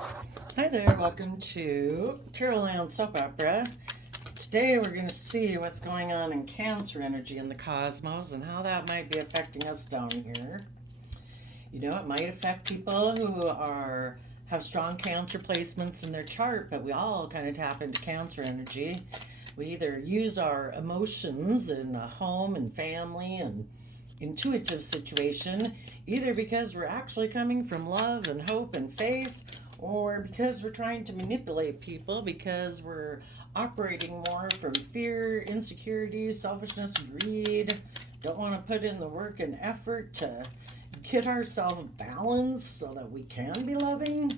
Hi there, welcome to Land Soap Opera. Today we're going to see what's going on in Cancer energy in the cosmos and how that might be affecting us down here. You know, it might affect people who have strong Cancer placements in their chart, but we all kind of tap into Cancer energy. We either use our emotions in a home and family and intuitive situation, either because we're actually coming from love and hope and faith, or because we're trying to manipulate people because we're operating more from fear, insecurities, selfishness, greed, don't want to put in the work and effort to get ourselves balanced so that we can be loving.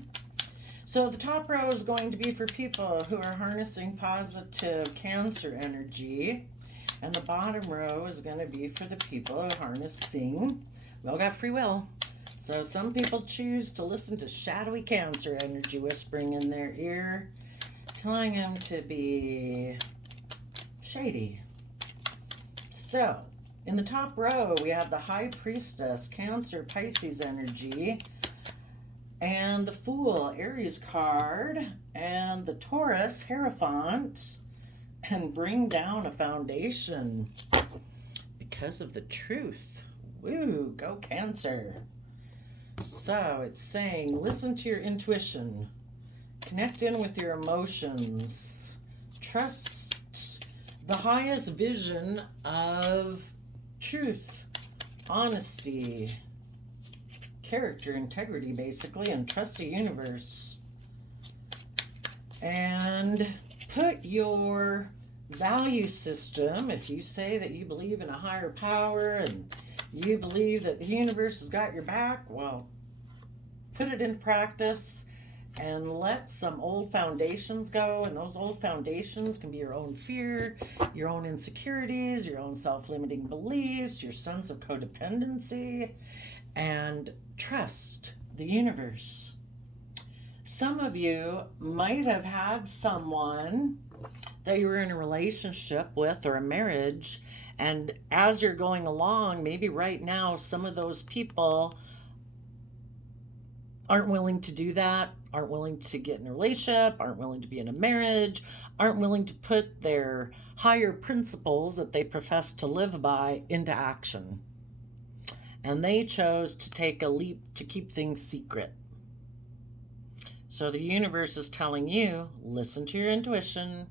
So the top row is going to be for people who are harnessing positive Cancer energy, and the bottom row is going to be for the people who are harnessing, we all got free will. So some people choose to listen to shadowy Cancer energy whispering in their ear, telling them to be shady. So in the top row, we have the High Priestess, Cancer, Pisces energy, and the Fool, Aries card, and the Taurus, Hierophant, and bring down a foundation because of the truth. Woo, go Cancer. So it's saying, listen to your intuition, connect in with your emotions, trust the highest vision of truth, honesty, character, integrity, basically, and trust the universe. And put your value system, if you say that you believe in a higher power and you believe that the universe has got your back, well, put it in practice and let some old foundations go. And those old foundations can be your own fear, your own insecurities, your own self-limiting beliefs, your sense of codependency, and trust the universe. Some of you might have had someone that you were in a relationship with or a marriage, and as you're going along, maybe right now, some of those people aren't willing to do that, aren't willing to get in a relationship, aren't willing to be in a marriage, aren't willing to put their higher principles that they profess to live by into action. And they chose to take a leap to keep things secret. So the universe is telling you, listen to your intuition,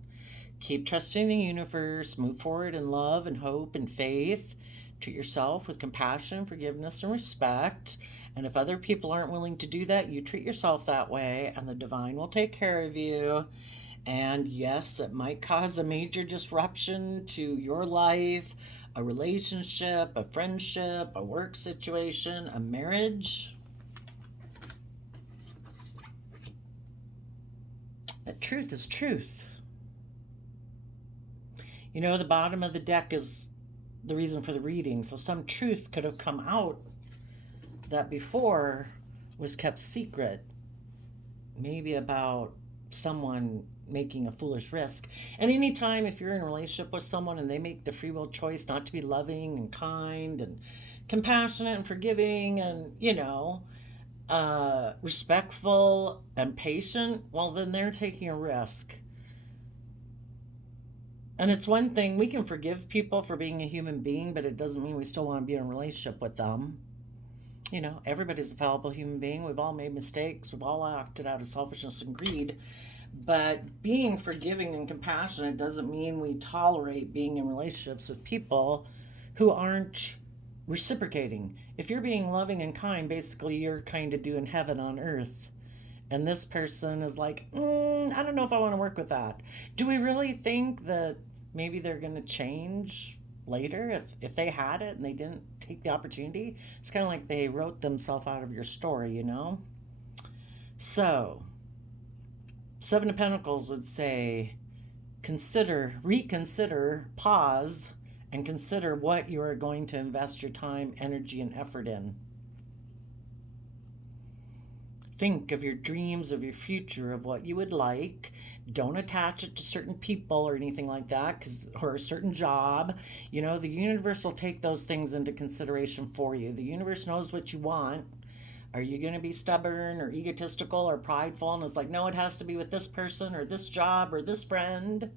keep trusting the universe, move forward in love and hope and faith, treat yourself with compassion, forgiveness, and respect. And if other people aren't willing to do that, you treat yourself that way, and the divine will take care of you. And yes, it might cause a major disruption to your life, a relationship, a friendship, a work situation, a marriage. But truth is truth. You know, the bottom of the deck is the reason for the reading. So some truth could have come out that before was kept secret. Maybe about someone making a foolish risk. And anytime if you're in a relationship with someone and they make the free will choice not to be loving and kind and compassionate and forgiving and, respectful and patient, well, then they're taking a risk. And it's one thing, we can forgive people for being a human being, but it doesn't mean we still want to be in a relationship with them. Everybody's a fallible human being. We've all made mistakes. We've all acted out of selfishness and greed. But being forgiving and compassionate doesn't mean we tolerate being in relationships with people who aren't reciprocating. If you're being loving and kind, basically you're kind of doing heaven on earth. And this person is like, I don't know if I want to work with that. Do we really think that maybe they're going to change later if they had it and they didn't take the opportunity? It's kind of like they wrote themselves out of your story, So, Seven of Pentacles would say, reconsider, pause, and consider what you are going to invest your time, energy, and effort in. Think of your dreams, of your future, of what you would like. Don't attach it to certain people or anything like that, or a certain job. The universe will take those things into consideration for you. The universe knows what you want, Are you going to be stubborn or egotistical or prideful? And it's like, no, it has to be with this person or this job or this friend.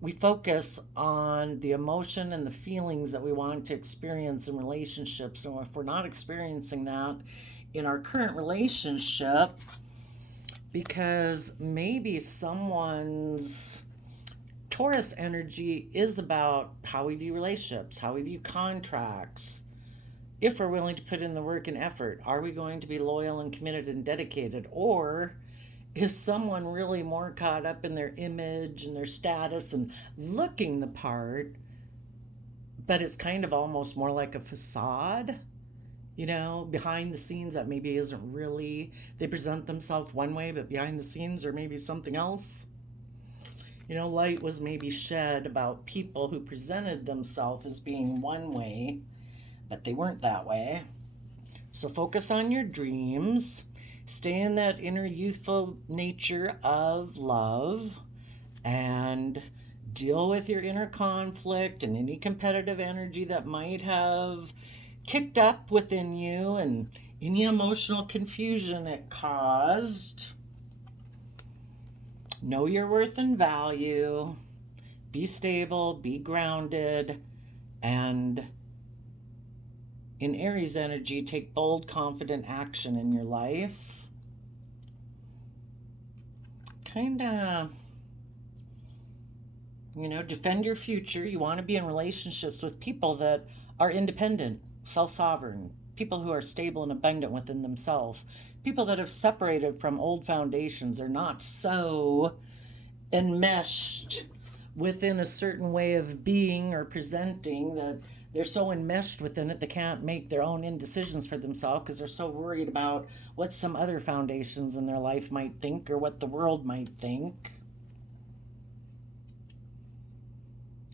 We focus on the emotion and the feelings that we want to experience in relationships. So if we're not experiencing that in our current relationship, because maybe someone's Taurus energy is about how we view relationships, how we view contracts. If we're willing to put in the work and effort, are we going to be loyal and committed and dedicated? Or is someone really more caught up in their image and their status and looking the part, but it's kind of almost more like a facade? Behind the scenes that maybe isn't really, they present themselves one way, but behind the scenes or maybe something else. Light was maybe shed about people who presented themselves as being one way, but they weren't that way. So focus on your dreams. Stay in that inner youthful nature of love and deal with your inner conflict and any competitive energy that might have kicked up within you and any emotional confusion it caused. Know your worth and value. Be stable, be grounded, and in Aries energy, take bold, confident action in your life. Kind of, defend your future. You want to be in relationships with people that are independent, self-sovereign, people who are stable and abundant within themselves, people that have separated from old foundations. They're not so enmeshed within a certain way of being or presenting that they're so enmeshed within it they can't make their own indecisions for themselves because they're so worried about what some other foundations in their life might think or what the world might think.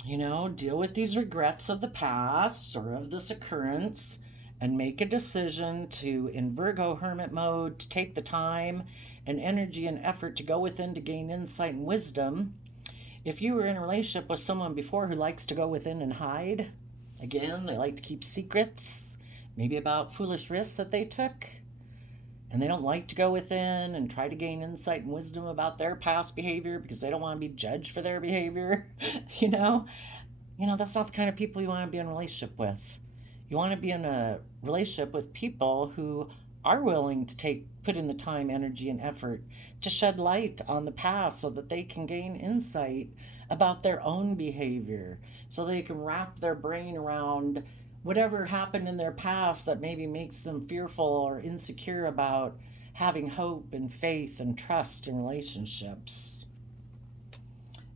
Deal with these regrets of the past or of this occurrence and make a decision to, in Virgo hermit mode, to take the time and energy and effort to go within to gain insight and wisdom. If you were in a relationship with someone before who likes to go within and hide, again, they like to keep secrets, maybe about foolish risks that they took, and they don't like to go within and try to gain insight and wisdom about their past behavior because they don't want to be judged for their behavior, that's not the kind of people you want to be in a relationship with. You want to be in a relationship with people who are willing to put in the time, energy, and effort to shed light on the past so that they can gain insight about their own behavior, so they can wrap their brain around whatever happened in their past that maybe makes them fearful or insecure about having hope and faith and trust in relationships.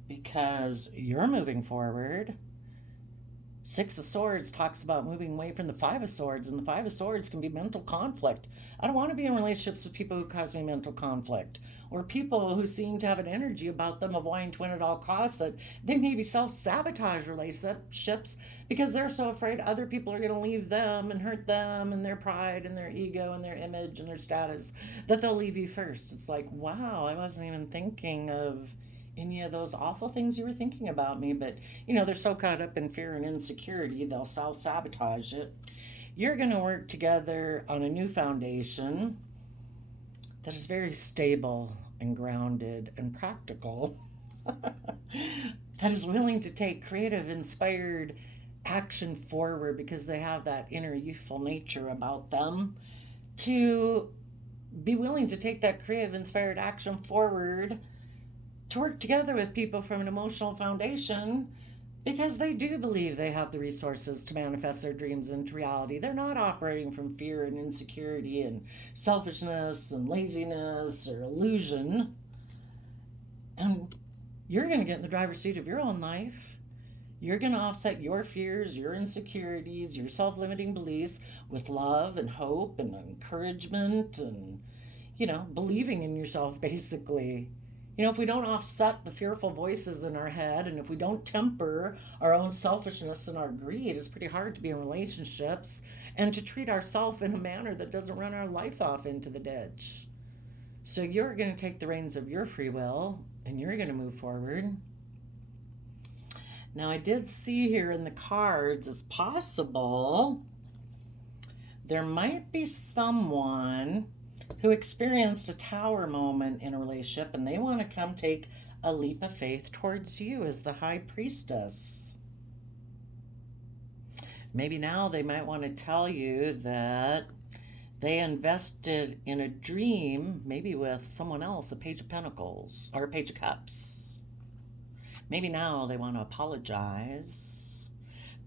Because you're moving forward. Six of Swords talks about moving away from the Five of Swords, and the Five of Swords can be mental conflict. I don't want to be in relationships with people who cause me mental conflict, or people who seem to have an energy about them of wanting to win at all costs that they maybe self-sabotage relationships because they're so afraid other people are going to leave them and hurt them and their pride and their ego and their image and their status, that they'll leave you first. It's like, wow, I wasn't even thinking of any of those awful things you were thinking about me, but they're so caught up in fear and insecurity they'll self-sabotage it. You're going to work together on a new foundation that is very stable and grounded and practical, that is willing to take creative, inspired action forward because they have that inner youthful nature about them, to be willing to take that creative, inspired action forward to work together with people from an emotional foundation because they do believe they have the resources to manifest their dreams into reality. They're not operating from fear and insecurity and selfishness and laziness or illusion. And you're going to get in the driver's seat of your own life. You're going to offset your fears, your insecurities, your self-limiting beliefs with love and hope and encouragement and, believing in yourself, basically. If we don't offset the fearful voices in our head, and if we don't temper our own selfishness and our greed, it's pretty hard to be in relationships and to treat ourselves in a manner that doesn't run our life off into the ditch. So you're going to take the reins of your free will, and you're going to move forward. Now, I did see here in the cards, it's possible there might be someone who experienced a tower moment in a relationship and they want to come take a leap of faith towards you as the high priestess. Maybe now they might want to tell you that they invested in a dream, maybe with someone else, a page of pentacles or a page of cups. Maybe now they want to apologize,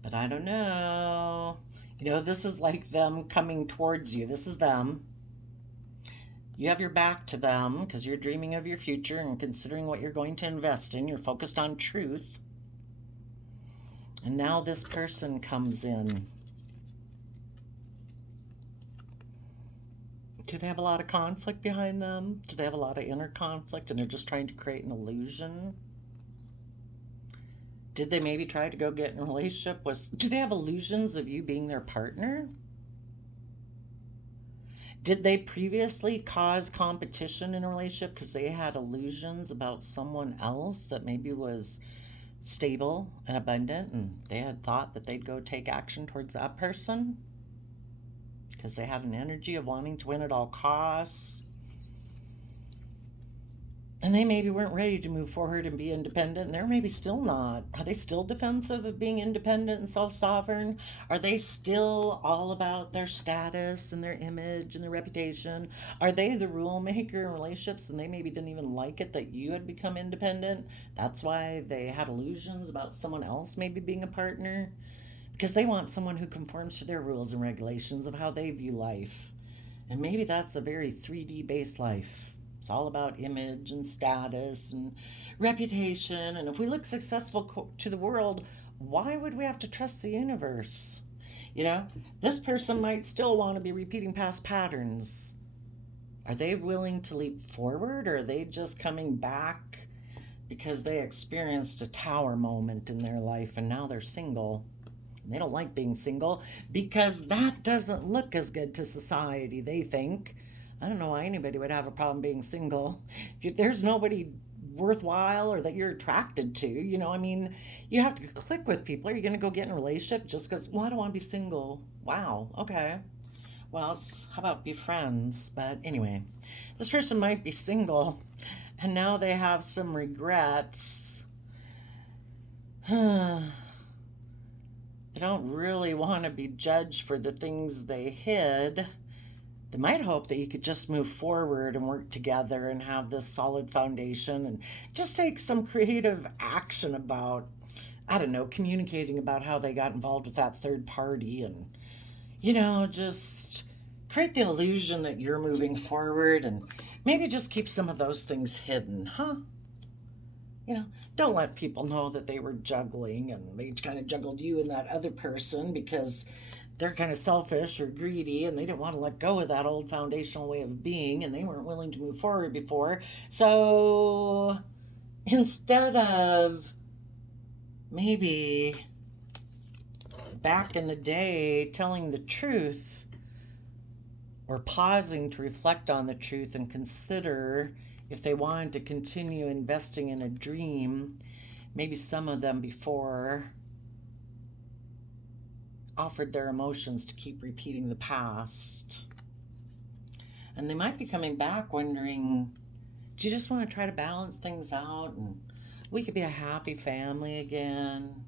but I don't know. This is like them coming towards you. This is them. You have your back to them because you're dreaming of your future and considering what you're going to invest in. You're focused on truth. And now this person comes in. Do they have a lot of conflict behind them? Do they have a lot of inner conflict and they're just trying to create an illusion? Did they maybe try to go get in a relationship? Do they have illusions of you being their partner? Did they previously cause competition in a relationship because they had illusions about someone else that maybe was stable and abundant, and they had thought that they'd go take action towards that person because they had an energy of wanting to win at all costs? And they maybe weren't ready to move forward and be independent, and they're maybe still not. Are they still defensive of being independent and self-sovereign? Are they still all about their status and their image and their reputation? Are they the rule maker in relationships and they maybe didn't even like it that you had become independent? That's why they had illusions about someone else maybe being a partner? Because they want someone who conforms to their rules and regulations of how they view life. And maybe that's a very 3D based life. It's all about image and status and reputation. And if we look successful to the world, why would we have to trust the universe? This person might still want to be repeating past patterns. Are they willing to leap forward, or are they just coming back because they experienced a tower moment in their life and now they're single? And they don't like being single because that doesn't look as good to society, they think. I don't know why anybody would have a problem being single. If there's nobody worthwhile or that you're attracted to, you have to click with people. Are you going to go get in a relationship just because, I don't want to be single? Wow, okay. Well, how about be friends? But anyway, this person might be single and now they have some regrets. They don't really want to be judged for the things they hid. They might hope that you could just move forward and work together and have this solid foundation and just take some creative action about, communicating about how they got involved with that third party and, just create the illusion that you're moving forward and maybe just keep some of those things hidden, huh? Don't let people know that they were juggling and they kind of juggled you and that other person because they're kind of selfish or greedy and they didn't want to let go of that old foundational way of being and they weren't willing to move forward before. So instead of maybe back in the day telling the truth or pausing to reflect on the truth and consider if they wanted to continue investing in a dream, maybe some of them before offered their emotions to keep repeating the past. And they might be coming back wondering, do you just want to try to balance things out and we could be a happy family again?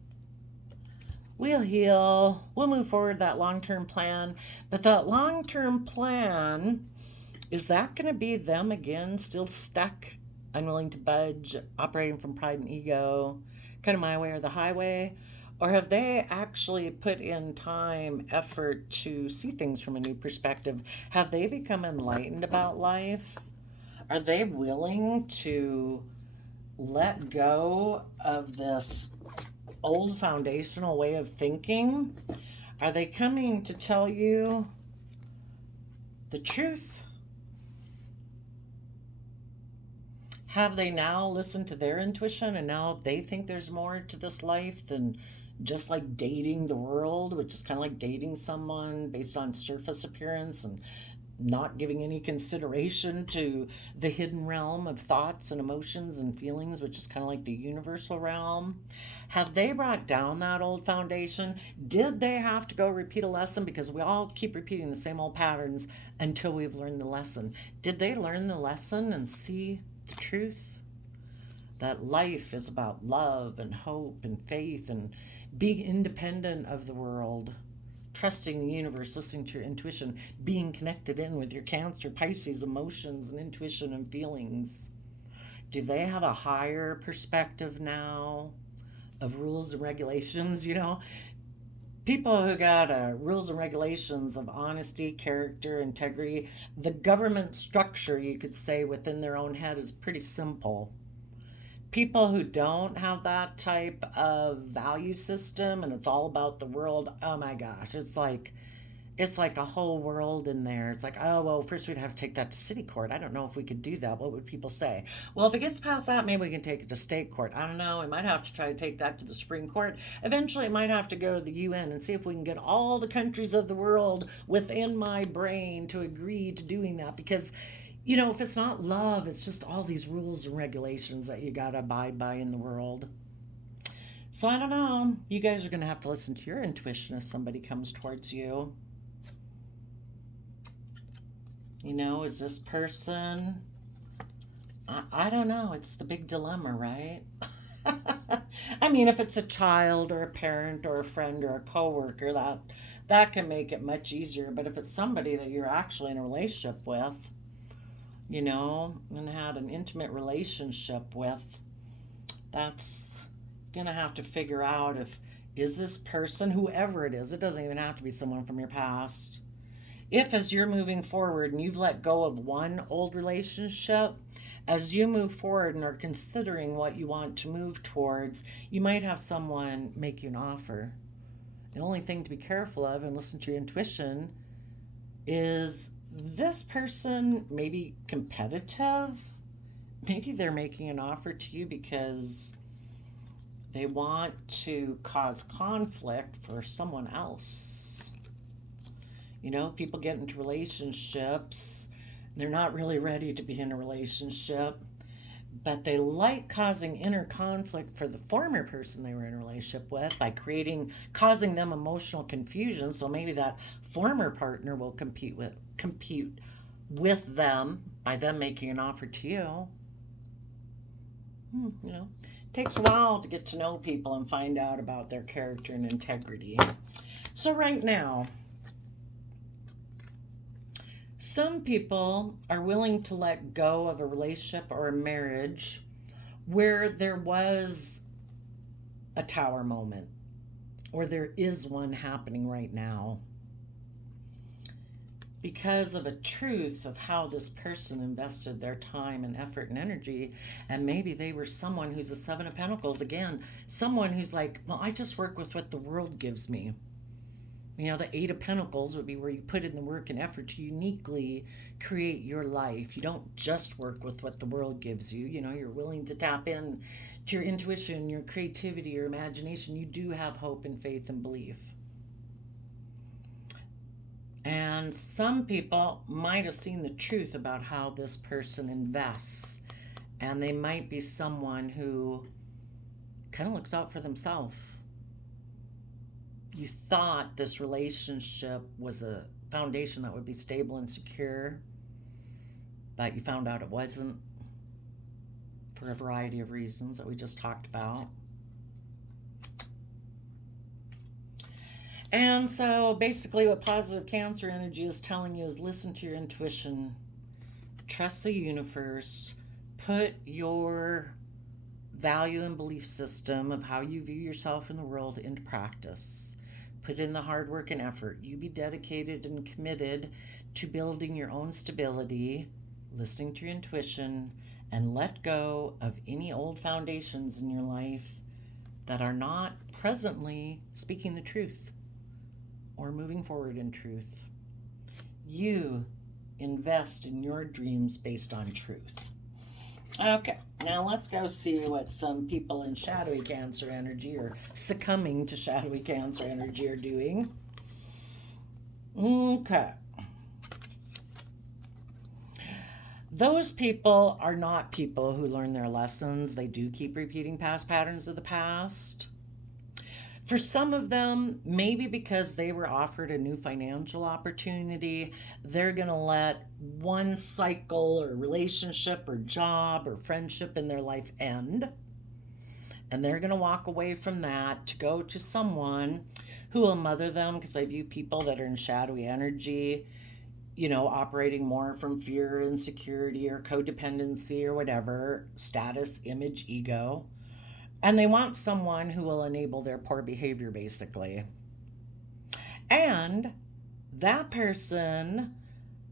We'll heal. We'll move forward that long-term plan. But that long-term plan, is that going to be them again, still stuck, unwilling to budge, operating from pride and ego, kind of my way or the highway? Or have they actually put in time, effort to see things from a new perspective? Have they become enlightened about life? Are they willing to let go of this old foundational way of thinking? Are they coming to tell you the truth? Have they now listened to their intuition and now they think there's more to this life than just like dating the world, which is kind of like dating someone based on surface appearance and not giving any consideration to the hidden realm of thoughts and emotions and feelings, which is kind of like the universal realm? Have they brought down that old foundation? Did they have to go repeat a lesson? Because we all keep repeating the same old patterns until we've learned the lesson. Did they learn the lesson and see the truth? That life is about love and hope and faith and being independent of the world, trusting the universe, listening to your intuition, being connected in with your Cancer, Pisces emotions and intuition and feelings. Do they have a higher perspective now of rules and regulations? You know, people who got rules and regulations of honesty, character, integrity, the government structure, you could say, within their own head is pretty simple. People who don't have that type of value system and it's all about the world, oh my gosh, it's like a whole world in there. It's like, oh well, first we'd have to take that to city court. I don't know if we could do that. What would people say? Well, if it gets past that, maybe we can take it to state court. I don't know. We might have to try to take that to the Supreme Court. Eventually it might have to go to the UN and see if we can get all the countries of the world within my brain to agree to doing that, because you know, if it's not love, it's just all these rules and regulations that you got to abide by in the world. So I don't know. You guys are going to have to listen to your intuition if somebody comes towards you. You know, is this person... I don't know. It's the big dilemma, right? I mean, if it's a child or a parent or a friend or a coworker, that can make it much easier. But if it's somebody that you're actually in a relationship with, you know, and had an intimate relationship with, that's gonna have to figure out is this person, whoever it is, it doesn't even have to be someone from your past, if as you're moving forward and you've let go of one old relationship, as you move forward and are considering what you want to move towards, you might have someone make you an offer. The only thing to be careful of and listen to your intuition is, this person may be competitive. Maybe they're making an offer to you because they want to cause conflict for someone else. You know, people get into relationships, they're not really ready to be in a relationship, but they like causing inner conflict for the former person they were in a relationship with by causing them emotional confusion. So maybe that former partner will compete with them by them making an offer to you. You know, it takes a while to get to know people and find out about their character and integrity. So right now, some people are willing to let go of a relationship or a marriage where there was a tower moment, or there is one happening right now, because of a truth of how this person invested their time and effort and energy. And maybe they were someone who's a Seven of Pentacles again, someone who's like, well, I just work with what the world gives me. You know, the Eight of Pentacles would be where you put in the work and effort to uniquely create your life. You don't just work with what the world gives you. You know, you're willing to tap in to your intuition, your creativity, your imagination. You do have hope and faith and belief. And some people might have seen the truth about how this person invests. And they might be someone who kind of looks out for themselves. You thought this relationship was a foundation that would be stable and secure, but you found out it wasn't, for a variety of reasons that we just talked about. And so basically what positive Cancer energy is telling you is listen to your intuition, trust the universe, put your value and belief system of how you view yourself in the world into practice. Put in the hard work and effort. You be dedicated and committed to building your own stability, listening to your intuition, and let go of any old foundations in your life that are not presently speaking the truth or moving forward in truth. You invest in your dreams based on truth. Okay, now let's go see what some people in shadowy Cancer energy or succumbing to shadowy Cancer energy are doing. Okay. Those people are not people who learn their lessons. They do keep repeating past patterns of the past. For some of them, maybe because they were offered a new financial opportunity, they're going to let one cycle or relationship or job or friendship in their life end. And they're going to walk away from that to go to someone who will mother them, because I view people that are in shadowy energy, operating more from fear, insecurity, or codependency or whatever, status, image, ego. And they want someone who will enable their poor behavior, basically. And that person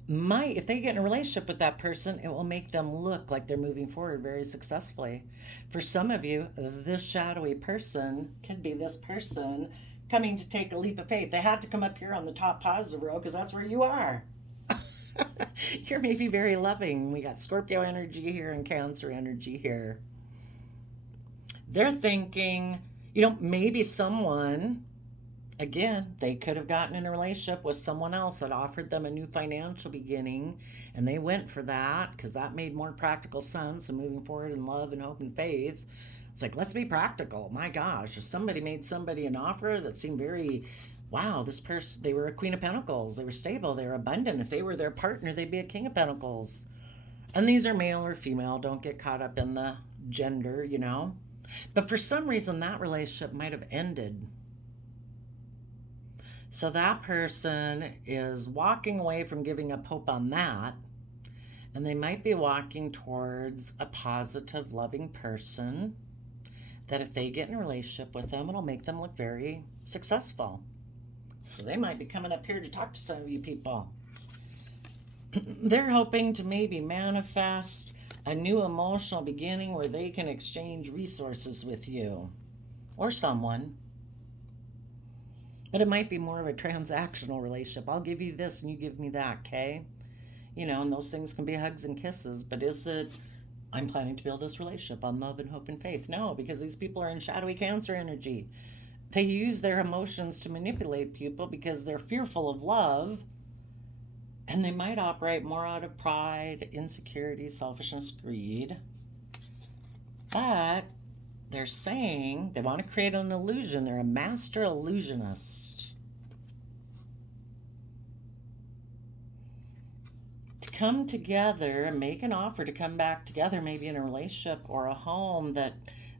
might, if they get in a relationship with that person, it will make them look like they're moving forward very successfully. For some of you, this shadowy person could be this person coming to take a leap of faith. They had to come up here on the top positive row because that's where you are. You're maybe very loving. We got Scorpio energy here and Cancer energy here. They're thinking, maybe someone, again, they could have gotten in a relationship with someone else that offered them a new financial beginning, and they went for that because that made more practical sense and moving forward in love and hope and faith. It's like, let's be practical. My gosh, if somebody made somebody an offer that seemed very, wow, this person, they were a Queen of Pentacles, they were stable, they were abundant. If they were their partner, they'd be a King of Pentacles. And these are male or female. Don't get caught up in the gender, But for some reason, that relationship might have ended. So that person is walking away from giving up hope on that. And they might be walking towards a positive, loving person that if they get in a relationship with them, it'll make them look very successful. So they might be coming up here to talk to some of you people. They're hoping to maybe manifest a new emotional beginning where they can exchange resources with you or someone. But it might be more of a transactional relationship. I'll give you this and you give me that, okay? And those things can be hugs and kisses. But is it, I'm planning to build this relationship on love and hope and faith? No, because these people are in shadowy Cancer energy. They use their emotions to manipulate people because they're fearful of love. And they might operate more out of pride, insecurity, selfishness, greed. But they're saying they want to create an illusion. They're a master illusionist. To come together and make an offer to come back together, maybe in a relationship or a home that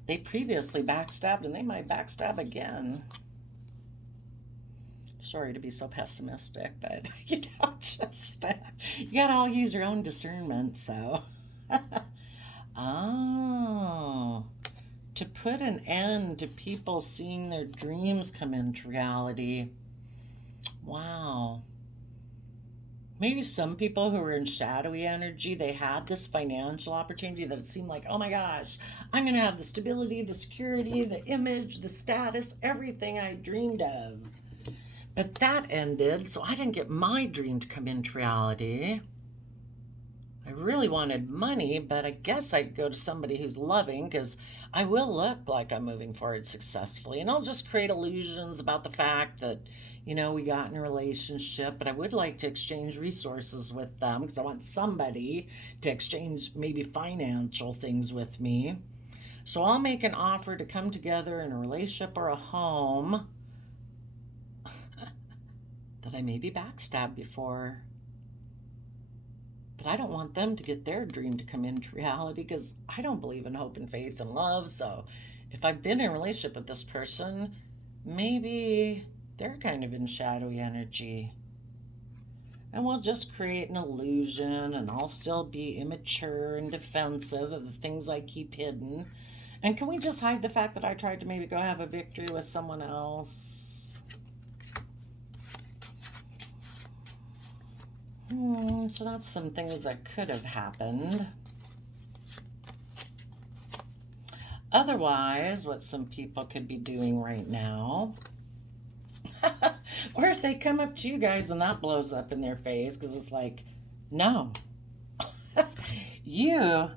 they previously backstabbed, and they might backstab again. Sorry to be so pessimistic, but you gotta all use your own discernment. So to put an end to people seeing their dreams come into reality. Wow. Maybe some people who were in shadowy energy, they had this financial opportunity that it seemed like, oh my gosh, I'm going to have the stability, the security, the image, the status, everything I dreamed of. But that ended, so I didn't get my dream to come into reality. I really wanted money, but I guess I'd go to somebody who's loving because I will look like I'm moving forward successfully. And I'll just create illusions about the fact that, we got in a relationship, but I would like to exchange resources with them because I want somebody to exchange maybe financial things with me. So I'll make an offer to come together in a relationship or a home that I maybe backstabbed before. But I don't want them to get their dream to come into reality because I don't believe in hope and faith and love. So if I've been in a relationship with this person, maybe they're kind of in shadowy energy. And we'll just create an illusion, and I'll still be immature and defensive of the things I keep hidden. And can we just hide the fact that I tried to maybe go have a victory with someone else? So that's some things that could have happened. Otherwise, what some people could be doing right now, or if they come up to you guys and that blows up in their face, because it's like, no, you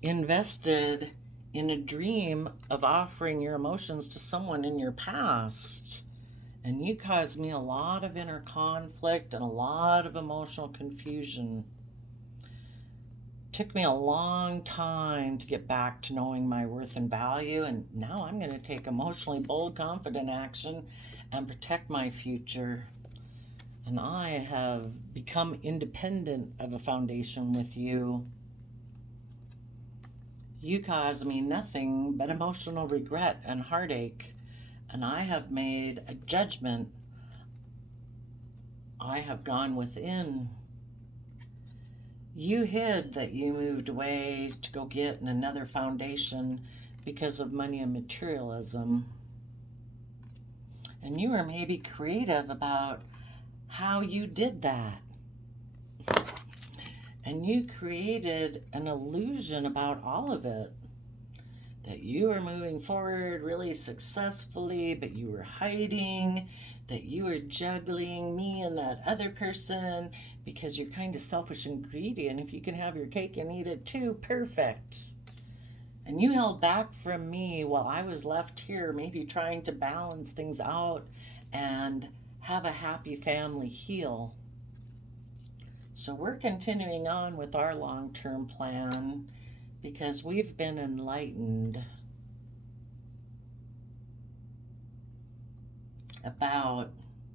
invested in a dream of offering your emotions to someone in your past. And you caused me a lot of inner conflict and a lot of emotional confusion. Took me a long time to get back to knowing my worth and value, and now I'm going to take emotionally bold, confident action and protect my future. And I have become independent of a foundation with you. You cause me nothing but emotional regret and heartache, and I have made a judgment. I have gone within. You hid that you moved away to go get in another foundation because of money and materialism. And you were maybe creative about how you did that. And you created an illusion about all of it. That you were moving forward really successfully, but you were hiding, that you were juggling me and that other person because you're kind of selfish and greedy, and if you can have your cake and eat it too, perfect. And you held back from me while I was left here, maybe trying to balance things out and have a happy family heal. So we're continuing on with our long-term plan because we've been enlightened about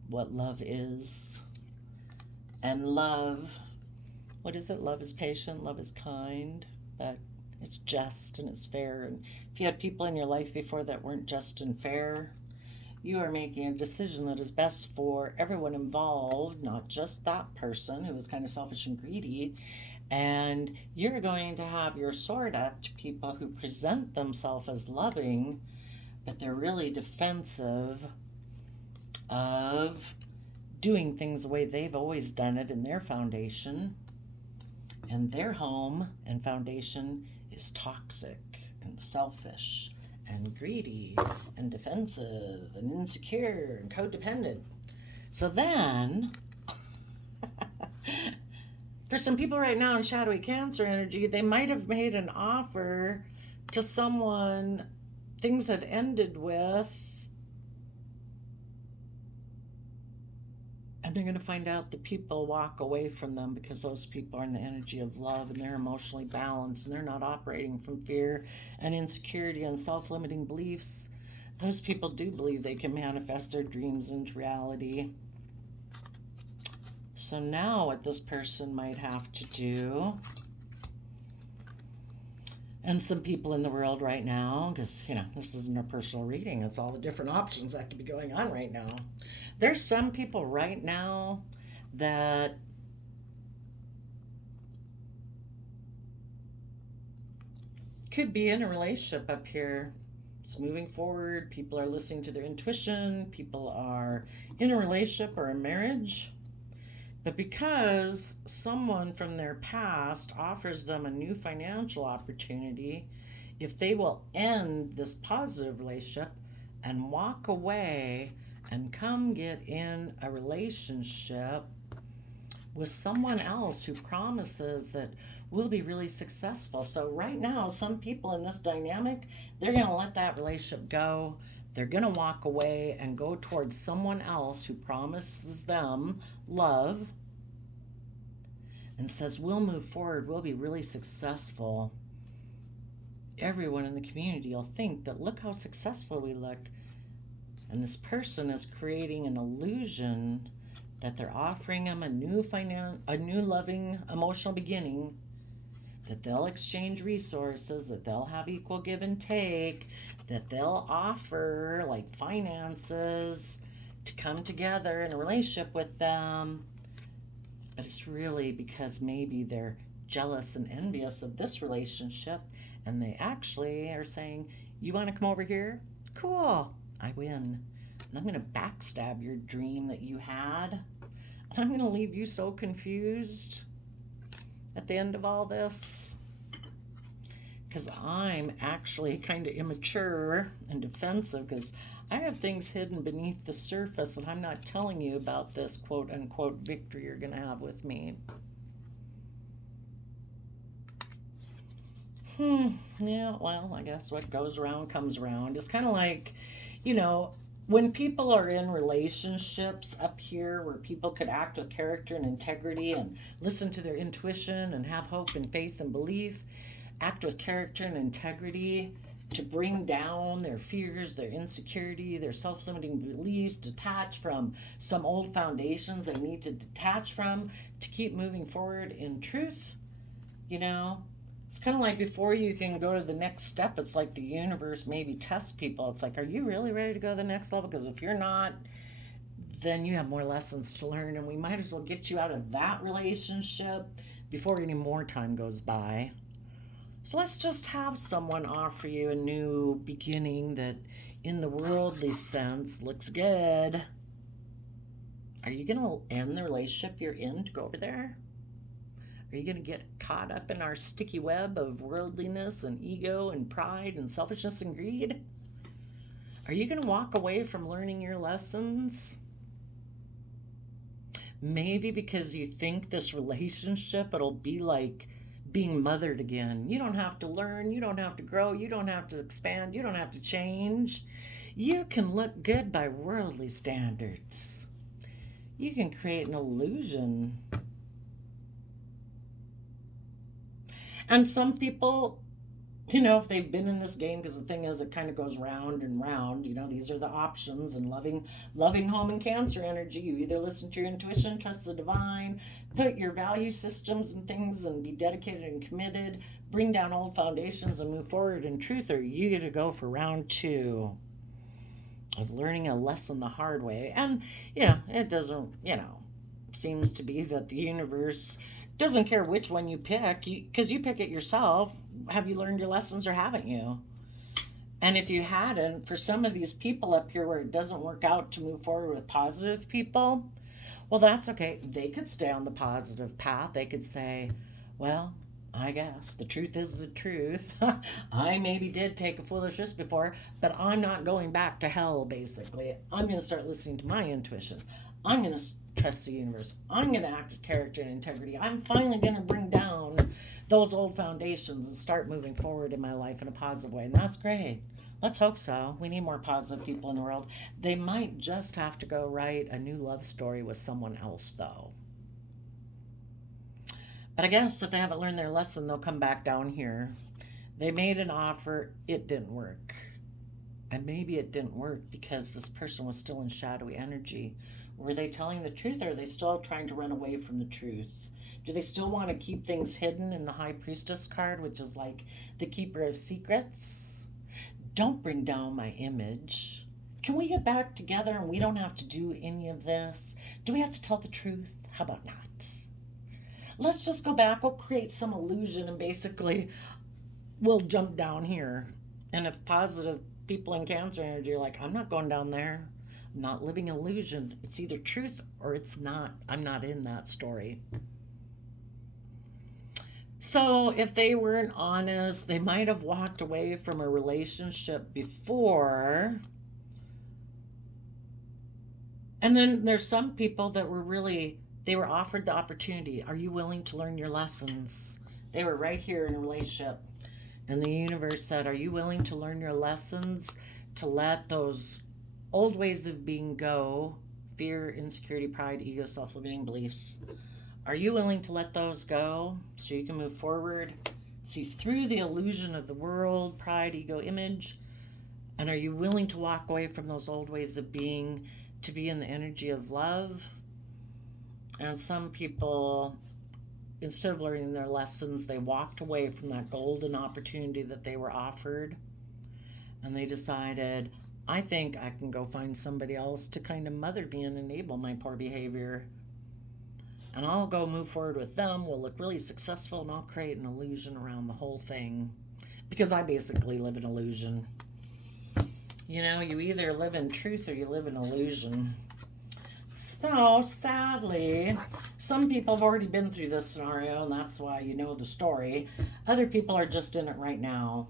what love is. And love, what is it? Love is patient, love is kind, but it's just and it's fair. And if you had people in your life before that weren't just and fair, you are making a decision that is best for everyone involved, not just that person who is kind of selfish and greedy. And you're going to have your sword up to people who present themselves as loving, but they're really defensive of doing things the way they've always done it in their foundation. And their home and foundation is toxic and selfish and greedy and defensive and insecure and codependent. So then, for some people right now in shadowy Cancer energy, they might have made an offer to someone things had ended with, and they're going to find out the people walk away from them because those people are in the energy of love and they're emotionally balanced and they're not operating from fear and insecurity and self-limiting beliefs. Those people do believe they can manifest their dreams into reality. So now what this person might have to do, and some people in the world right now, because, this isn't a personal reading, it's all the different options that could be going on right now. There's some people right now that could be in a relationship up here. It's moving forward. People are listening to their intuition. People are in a relationship or a marriage. But because someone from their past offers them a new financial opportunity, if they will end this positive relationship and walk away and come get in a relationship with someone else who promises that we'll be really successful. So right now, some people in this dynamic, they're going to let that relationship go. They're going to walk away and go towards someone else who promises them love and says, we'll move forward, we'll be really successful. Everyone in the community will think that look how successful we look. And this person is creating an illusion that they're offering them a new loving emotional beginning, that they'll exchange resources, that they'll have equal give and take, that they'll offer like finances to come together in a relationship with them. But it's really because maybe they're jealous and envious of this relationship, and they actually are saying, you want to come over here? Cool, I win. And I'm going to backstab your dream that you had. And I'm going to leave you so confused at the end of all this. Because I'm actually kind of immature and defensive because I have things hidden beneath the surface and I'm not telling you about this quote unquote victory you're going to have with me. Yeah, well, I guess what goes around comes around. It's kind of like, when people are in relationships up here where people could act with character and integrity and listen to their intuition and have hope and faith and belief, act with character and integrity to bring down their fears, their insecurity, their self-limiting beliefs, detach from some old foundations they need to detach from to keep moving forward in truth, you know, it's kind of like before you can go to the next step, it's like the universe maybe tests people. It's like, are you really ready to go to the next level? Because if you're not, then you have more lessons to learn, and we might as well get you out of that relationship before any more time goes by. So let's just have someone offer you a new beginning that, in the worldly sense, looks good. Are you going to end the relationship you're in to go over there? Are you going to get caught up in our sticky web of worldliness and ego and pride and selfishness and greed? Are you going to walk away from learning your lessons? Maybe because you think this relationship, it'll be like being mothered again. You don't have to learn, you don't have to grow, you don't have to expand, you don't have to change. You can look good by worldly standards. You can create an illusion. And some people, you know, if they've been in this game, because the thing is, it kind of goes round and round. You know, these are the options. And loving home and Cancer energy, you either listen to your intuition, trust the divine, put your value systems and things, and be dedicated and committed, bring down old foundations and move forward in truth, or you get to go for round 2 of learning a lesson the hard way. And, you know, it doesn't, you know, seems to be that the universe doesn't care which one you pick, because you pick it yourself. Have you learned your lessons or haven't you? And if you hadn't, for some of these people up here where it doesn't work out to move forward with positive people, well, that's okay. They could stay on the positive path. They could say, well, I guess the truth is the truth. I maybe did take a foolish risk before, but I'm not going back to hell, basically. I'm going to start listening to my intuition. I'm going to trust the universe. I'm going to act with character and integrity. I'm finally going to bring down those old foundations and start moving forward in my life in a positive way. And that's great. Let's hope so. We need more positive people in the world. They might just have to go write a new love story with someone else, though. But I guess if they haven't learned their lesson, they'll come back down here. They made an offer. It didn't work. And maybe it didn't work because this person was still in shadowy energy. Were they telling the truth, or are they still trying to run away from the truth? Do they still want to keep things hidden in the High Priestess card, which is like the keeper of secrets? Don't bring down my image. Can we get back together and we don't have to do any of this? Do we have to tell the truth? How about not? Let's just go back. We'll create some illusion and basically we'll jump down here. And if positive people in Cancer energy are like, I'm not going down there, I'm not living illusion, it's either truth or it's not. I'm not in that story. So if they weren't honest, they might have walked away from a relationship before. And then there's some people that were really, they were offered the opportunity. Are you willing to learn your lessons? They were right here in a relationship. And the universe said, are you willing to learn your lessons, to let those old ways of being go, fear, insecurity, pride, ego, self-limiting beliefs? Are you willing to let those go so you can move forward, see through the illusion of the world, pride, ego, image? And are you willing to walk away from those old ways of being to be in the energy of love? And some people, instead of learning their lessons, they walked away from that golden opportunity that they were offered. And they decided, I think I can go find somebody else to kind of mother me and enable my poor behavior. And I'll go move forward with them. We'll look really successful, and I'll create an illusion around the whole thing. Because I basically live in illusion. You know, you either live in truth or you live in illusion. So, sadly, some people have already been through this scenario, and that's why you know the story. Other people are just in it right now.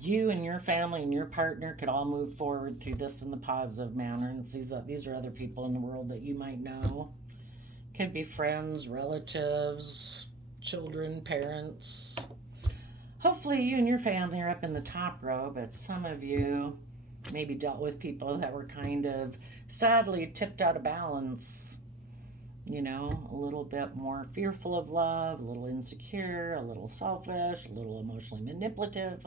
You and your family and your partner could all move forward through this in the positive manner. And these are other people in the world that you might know. Could be friends, relatives, children, parents. Hopefully you and your family are up in the top row, but some of you maybe dealt with people that were kind of sadly tipped out of balance. You know, a little bit more fearful of love, a little insecure, a little selfish, a little emotionally manipulative.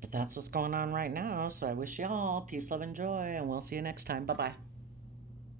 But that's what's going on right now. So I wish you all peace, love, and joy, and we'll see you next time. Bye bye.